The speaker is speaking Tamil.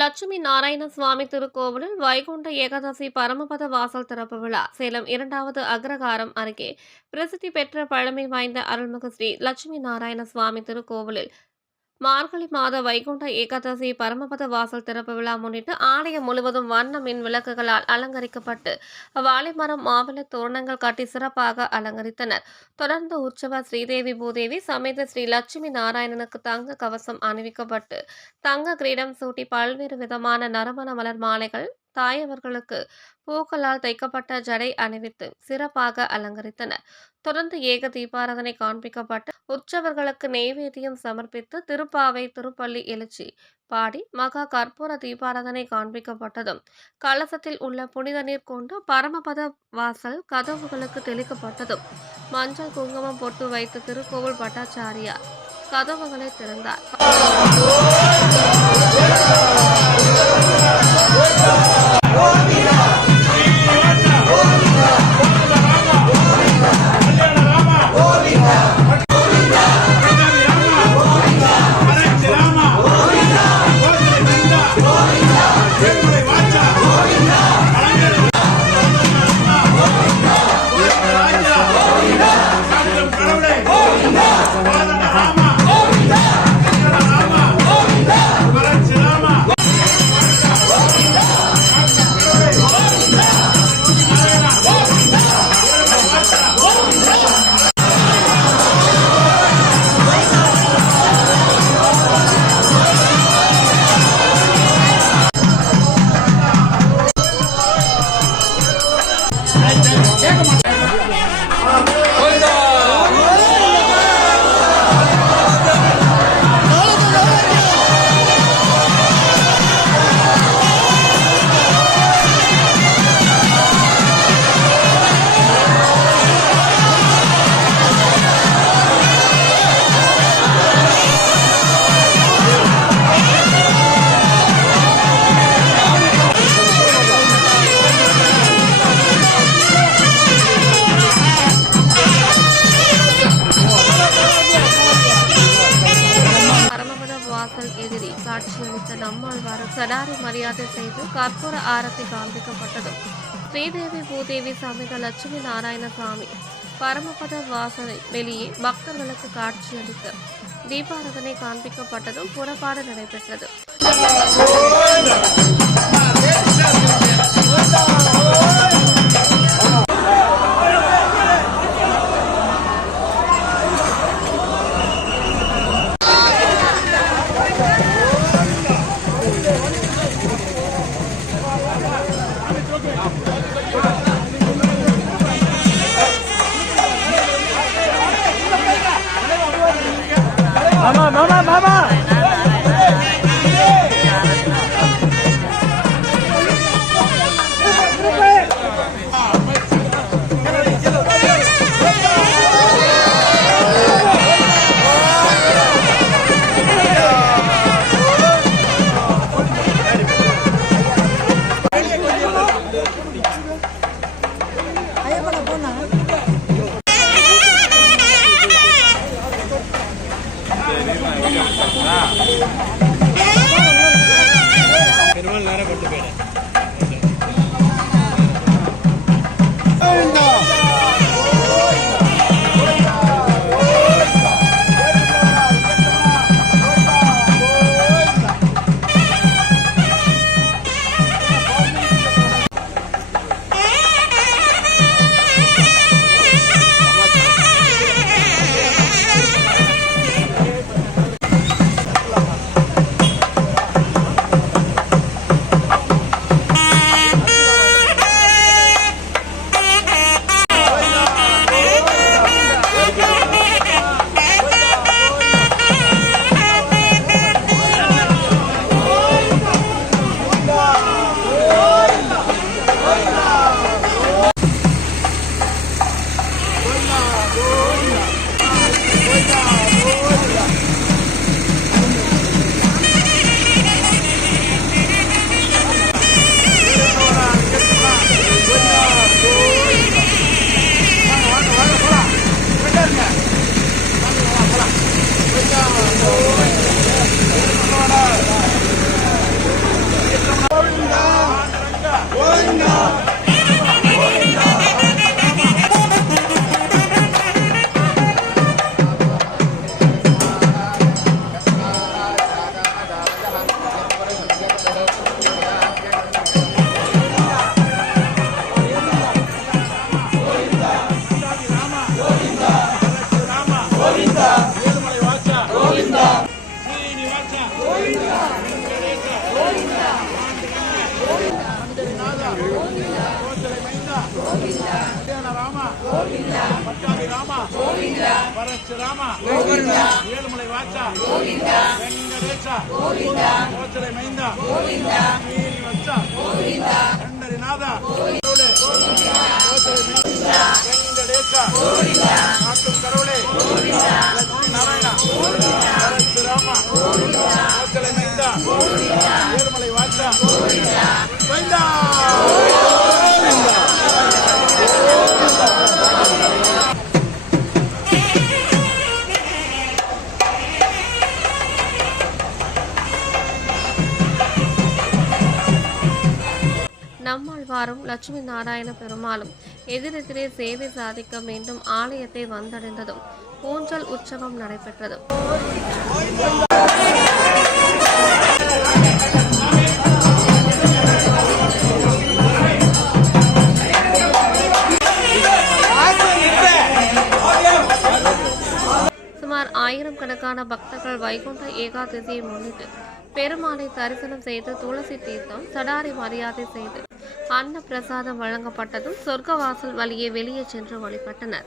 லட்சுமி நாராயண சுவாமி திருக்கோவிலில் வைகுண்ட ஏகாதசி பரமபத வாசல் திறப்பு விழா சேலம் 2வது அக்ரஹாரம் அருகே பிரசித்தி பெற்ற பழமை வாய்ந்த அருள்மிகு ஸ்ரீ லட்சுமி நாராயண சுவாமி திருக்கோவிலில் மார்கழி மாத வைகுண்ட ஏகாதசி பரமபத வாசல் திறப்பு விழா முன்னிட்டு ஆலயம் முழுவதும் வண்ண மின் விளக்குகளால் அலங்கரிக்கப்பட்டு வாழைமரம் மாவிளை தோரணங்கள் கட்டி சிறப்பாக அலங்கரித்தனர். தொடர்ந்து உற்சவர் ஸ்ரீதேவி பூதேவி சமேத ஸ்ரீ லட்சுமி நாராயணனுக்கு தங்க கவசம் அணிவிக்கப்பட்டு தங்க கிரீடம் சூட்டி பல்வேறு விதமான நறுமண மலர் மாலைகள் தாயவர்களுக்கு பூக்களால் தைக்கப்பட்ட ஜடை அணிவித்து சிறப்பாக அலங்கரித்தனர். தொடர்ந்து ஏக தீபாராதனை காண்பிக்கப்பட்டு உற்சவர்களுக்கு நெய்வேத்தியம் சமர்ப்பித்து திருப்பாவை திருப்பள்ளி எழுச்சி பாடி மகா கற்பூர தீபாராதனை காண்பிக்கப்பட்டதும் கலசத்தில் உள்ள புனித நீர் கொண்டு பரமபத வாசல் கதவுகளுக்கு தெளிக்கப்பட்டதும் மஞ்சள் குங்குமம் பொட்டு வைத்து திருக்கோவில் பட்டாச்சாரியார் கதவுகளை திறந்தார். எதிரி காட்சியளித்த நம்மாழ்வார் சடாரி மரியாதை செய்து கற்பூர ஆரத்தி காண்பிக்கப்பட்டதும் ஸ்ரீதேவி பூதேவி சமேத லட்சுமி நாராயணசாமி பரமபத வாசலை வெளியே பக்தர்களுக்கு காட்சியளித்து தீபாராதனை காண்பிக்கப்பட்டதும் புறப்பாடு நடைபெற்றது. Mama! பெருமாள் நேரம் கொண்டு போயிடு. ராமா பரசுராமா ஏழுமலை வாச்சா வெங்கடேசா கோச்சலை மைந்தா ஸ்ரீனிவாசா கண்டரிநாதா வெங்கடேசா நாட்டும் கடவுளே லட்சுமி நாராயணா பரசுராமா கோச்சலை மைந்தா ஏழுமலை வாச்சா மைந்தா நம்மாழ்வாரும் லட்சுமி நாராயண பெருமாளும் எதிரெதிரே சேவை சாதிக்க மீண்டும் ஆலயத்தை வந்தடைந்ததும் ஊஞ்சல் உற்சவம் நடைபெற்றது. சுமார் 1000 கணக்கான பக்தர்கள் வைகுண்ட ஏகாதசியை முன்னிட்டு பெருமாளை தரிசனம் செய்து துளசி தீர்த்தம் சடாரி மரியாதை செய்து அன்ன பிரசாதம் வழங்கப்பட்டதும் சொர்க்கவாசல் வழியே வெளியே சென்று வழிபட்டனர்.